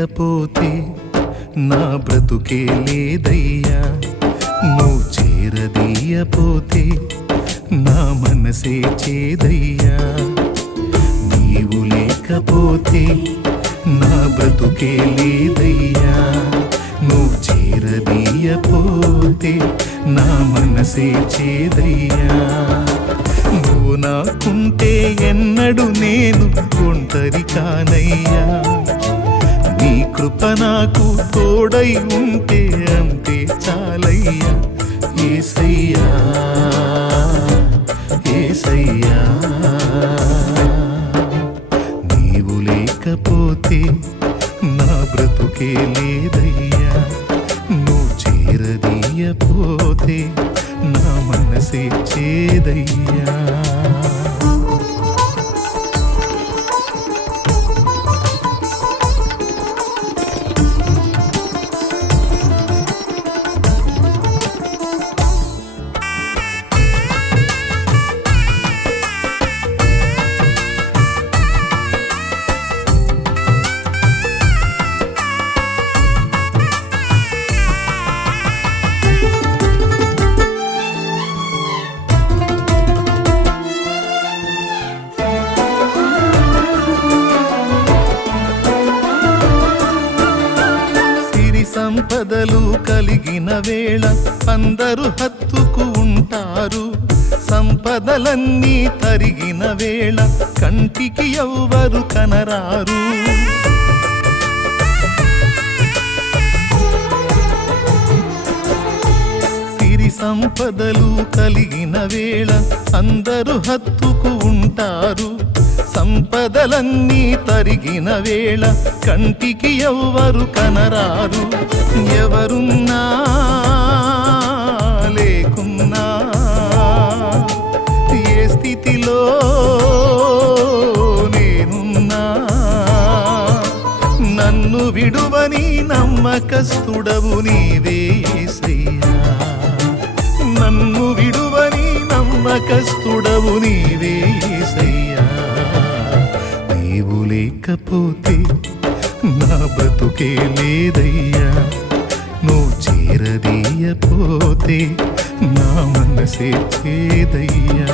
లేకపోతే నా బ్రతుకే లేదయ్యా, నువ్వు చేరదీయపోతే నా మనసే చేదయ్యా. నీవు లేకపోతే నా బ్రతుకే లేదయ్యా, నువ్వు చేరదీయపోతే నా మనసే చేదయ్యా. నువ్వు నాకుంటే ఎన్నడు నేను ఒంటరి కానయ్యా, నీ కృప నాకు తోడై ఉంటే అంతే చాలయ్యా. యేసయ్యా యేసయ్యా, నీవు లేకపోతే నా బ్రతుకే లేదయ్యా, నువ్వు చేరదీయపోతే నా మనసే చేదయ్యా. సంపదలు కలిగిన వేళ అందరూ హత్తుకు ఉంటారు, సంపదలన్నీ తరిగిన వేళ కంటికి ఎవ్వరు కనరారు. సిరి సంపదలు కలిగిన వేళ అందరూ హత్తుకు ఉంటారు, సంపదలన్నీ తరిగిన వేళ కంటికి ఎవ్వరు కనరారు. ఎవరున్నా లేకున్నా ఏ స్థితిలో నేనున్నా నన్ను విడువని నమ్మకస్తుడవు నీవే యేసయ్యా, నన్ను విడువని నమ్మకస్తుడవు నీవే యేసయ్యా. నీవు లేకపోతే నా బ్రతుకే లేదయ్యా, నువ్వు చేరదీయపోతే నా మనసే చేదయ్యా.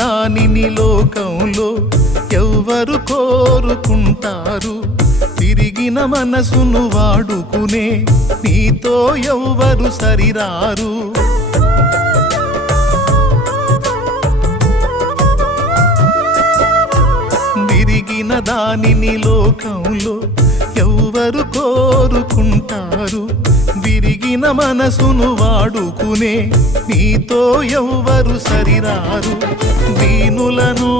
దానిని లోకంలో ఎవ్వరు కోరుకుంటారు, తిరిగిన మనసును వాడుకునే నీతో ఎవ్వరు సరిరారు. తిరిగిన దానిని లోకంలో ఎవ్వరు కోరుకుంటారు, విరిగిన మనసును వాడుకునే నీతో ఎవ్వరు సరిరారు. దీనులను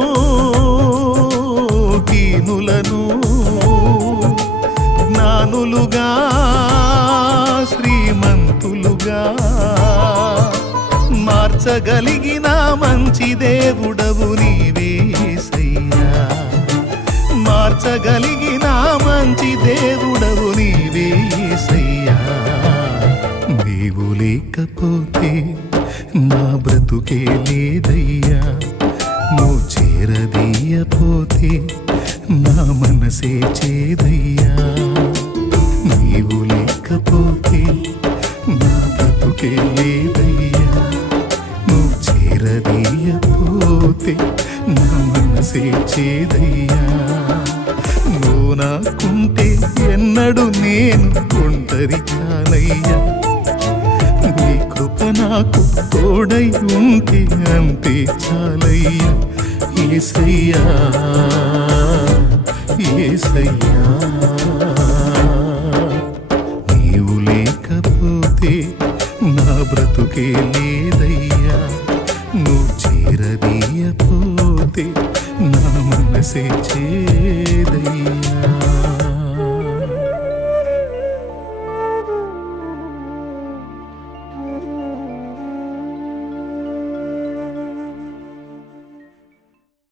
దీనులను జ్ఞానులుగా శ్రీమంతులుగా మార్చగలిగిన మంచి దేవుడవు నీవే యేసయ్యా, మార్చగలిగిన మంచి దేవుడవు నీవే యేసయ్యా. నీవు లేకపోతే నా బ్రతుకే లేదయ్యా, నువ్వు చేరదీయపోతే నా మనసే చేదయ్యా. నీవు లేకపోతే నా బ్రతుకే లేదయ్యా, నువ్వు చేరదీయపోతే నా మనసే చేదయ్యా. నువ్వు నాకుంటే ఎన్నడు నేను ఒంటరి కానయ్యా, నీ కృప నాకు తోడై ఉంటే అంతే చాలయ్యా. యేసయ్యా యేసయ్యా, నీవు లేకపోతే నా బ్రతుకే